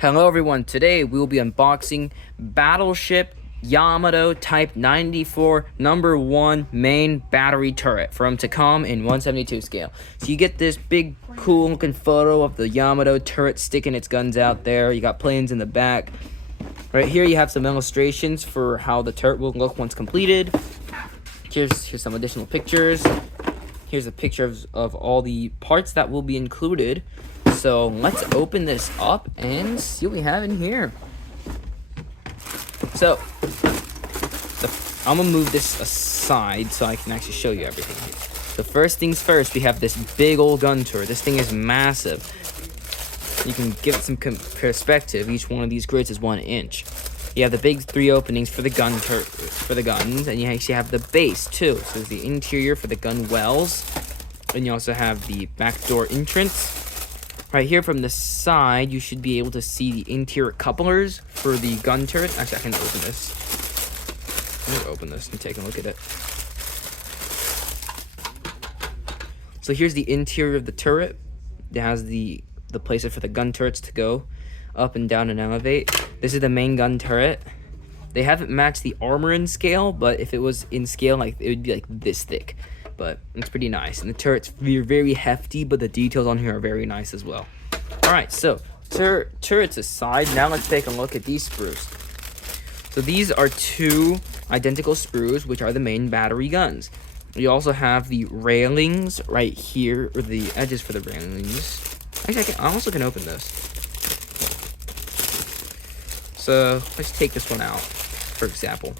Hello everyone, today we will be unboxing Battleship Yamato Type 94 number 1 main battery turret from Takom in 172 scale. So you get this big cool looking photo of the Yamato turret sticking its guns out there. You got planes in the back. Right here you have some illustrations for how the turret will look once completed. Here's some additional pictures. Here's a picture of all the parts that will be included. So let's open this up and see what we have in here. So I'm gonna move this aside so I can actually show you everything here. So first things first, we have this big old gun turret. This thing is massive. You can give it some perspective. Each one of these grids is 1 inch. You have the big 3 openings for the gun turret, for the guns, and you actually have the base too. So there's the interior for the gun wells, and you also have the back door entrance. Right here from the side, you should be able to see the interior couplers for the gun turret. Actually, I can open this. Let me open this and take a look at it. So here's the interior of the turret. It has the places for the gun turrets to go up and down and elevate. This is the main gun turret. They haven't matched the armor in scale, but if it was in scale, like it would be like this thick. But it's pretty nice, and the turret's very hefty, but the details on here are very nice as well. All right, so turrets aside, now let's take a look at these sprues. So these are 2 identical sprues, which are the main battery guns. We also have the railings right here, or the edges for the railings. Actually, I also can open this. So let's take this one out, for example.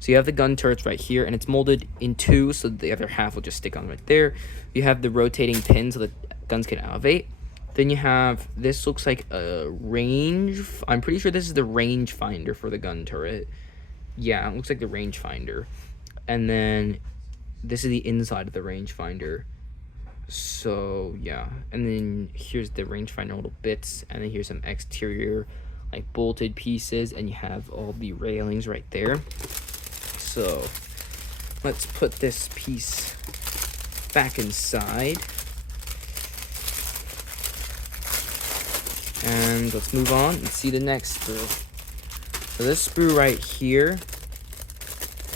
So you have the gun turrets right here, and it's molded in 2, so the other half will just stick on right there. You have the rotating pins so the guns can elevate. Then you have, this looks like a range. I'm pretty sure this is the range finder for the gun turret. Yeah, it looks like the range finder. And then this is the inside of the range finder. So yeah, and then here's the range finder little bits, and then here's some exterior like bolted pieces, and you have all the railings right there. So let's put this piece back inside, and let's move on and see the next sprue. So this sprue right here,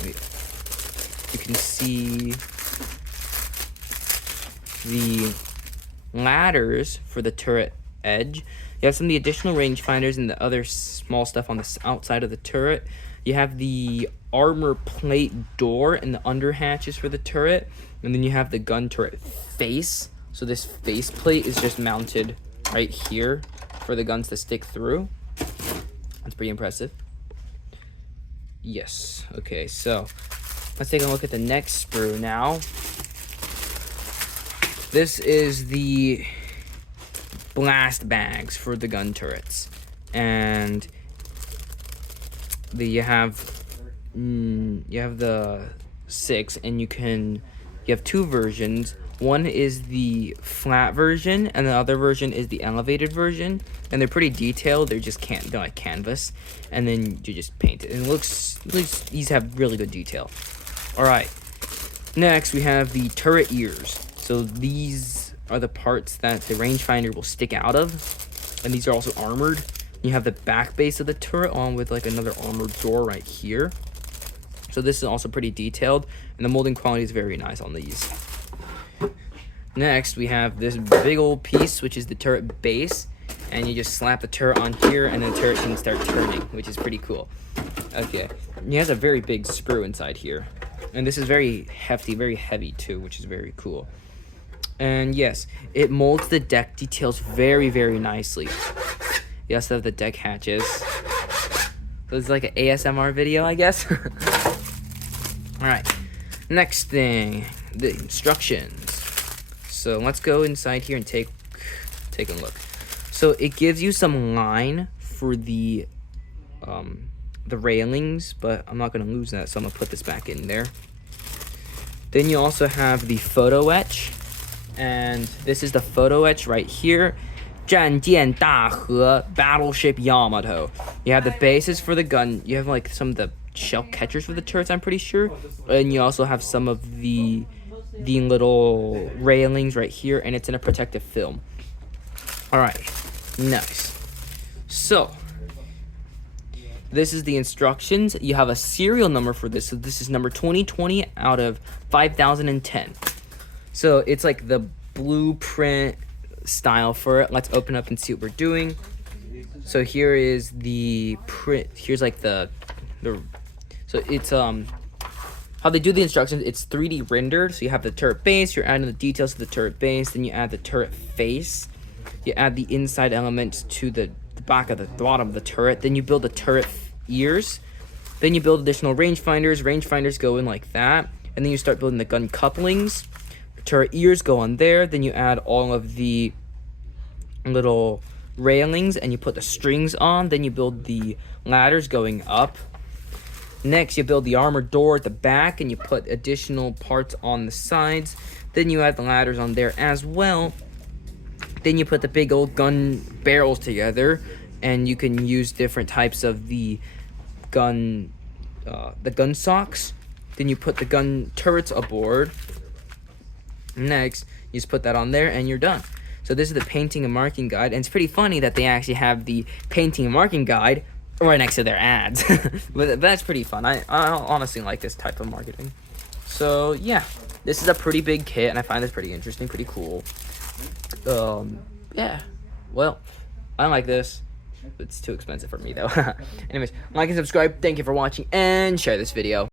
you can see the ladders for the turret edge. You have some of the additional rangefinders and the other small stuff on the outside of the turret. You have the armor plate door and the under hatches for the turret, and then you have the gun turret face. So this face plate is just mounted right here for the guns to stick through. That's pretty impressive. Yes. Okay, so let's take a look at the next sprue now. This is the blast bags for the gun turrets, and you have the 6, and you have 2 versions. One is the flat version, and the other version is the elevated version, and they're pretty detailed. They're like canvas, and then you just paint it, and it looks, these have really good detail. All right, next we have the turret ears. So these are the parts that the rangefinder will stick out of, and these are also armored. You have the back base of the turret on with like another armored door right here. So this is also pretty detailed, and the molding quality is very nice on these. Next, we have this big old piece, which is the turret base, and you just slap the turret on here, and the turret can start turning, which is pretty cool. Okay, it has a very big sprue inside here, and this is very hefty, very heavy too, which is very cool. And yes, it molds the deck details very nicely. You also have the deck hatches. So it's like an ASMR video, I guess. Alright, next thing, the instructions. So let's go inside here and take a look. So it gives you some line for the railings, but I'm not going to lose that, so I'm going to put this back in there. Then you also have the photo etch. And this is the photo etch right here. 战舰大和 Battleship Yamato. You have the bases for the gun. You have like some of the shell catchers for the turrets, I'm pretty sure. And you also have some of the little railings right here, and it's in a protective film. All right, nice. So this is the instructions. You have a serial number for this. So this is number 2020 out of 5010. So it's like the blueprint style for it. Let's open up and see what we're doing. So here is the print. Here's like the so it's how they do the instructions. It's 3D rendered. So you have the turret base. You're adding the details to the turret base. Then you add the turret face. You add the inside elements to the back of the bottom of the turret. Then you build the turret ears. Then you build additional rangefinders. Rangefinders go in like that. And then you start building the gun couplings. The turret ears go on there. Then you add all of the little railings and you put the strings on. Then you build the ladders going up. Next, you build the armored door at the back and you put additional parts on the sides. Then you add the ladders on there as well. Then you put the big old gun barrels together, and you can use different types of the gun socks. Then you put the gun turrets aboard. Next, you just put that on there and you're done. So this is the painting and marking guide, and it's pretty funny that they actually have the painting and marking guide right next to their ads. But that's pretty fun. I honestly like this type of marketing. So yeah, this is a pretty big kit, and I find this pretty interesting, pretty cool. Yeah, well, I like this. It's too expensive for me though. Anyways, like and subscribe. Thank you for watching, and share this video.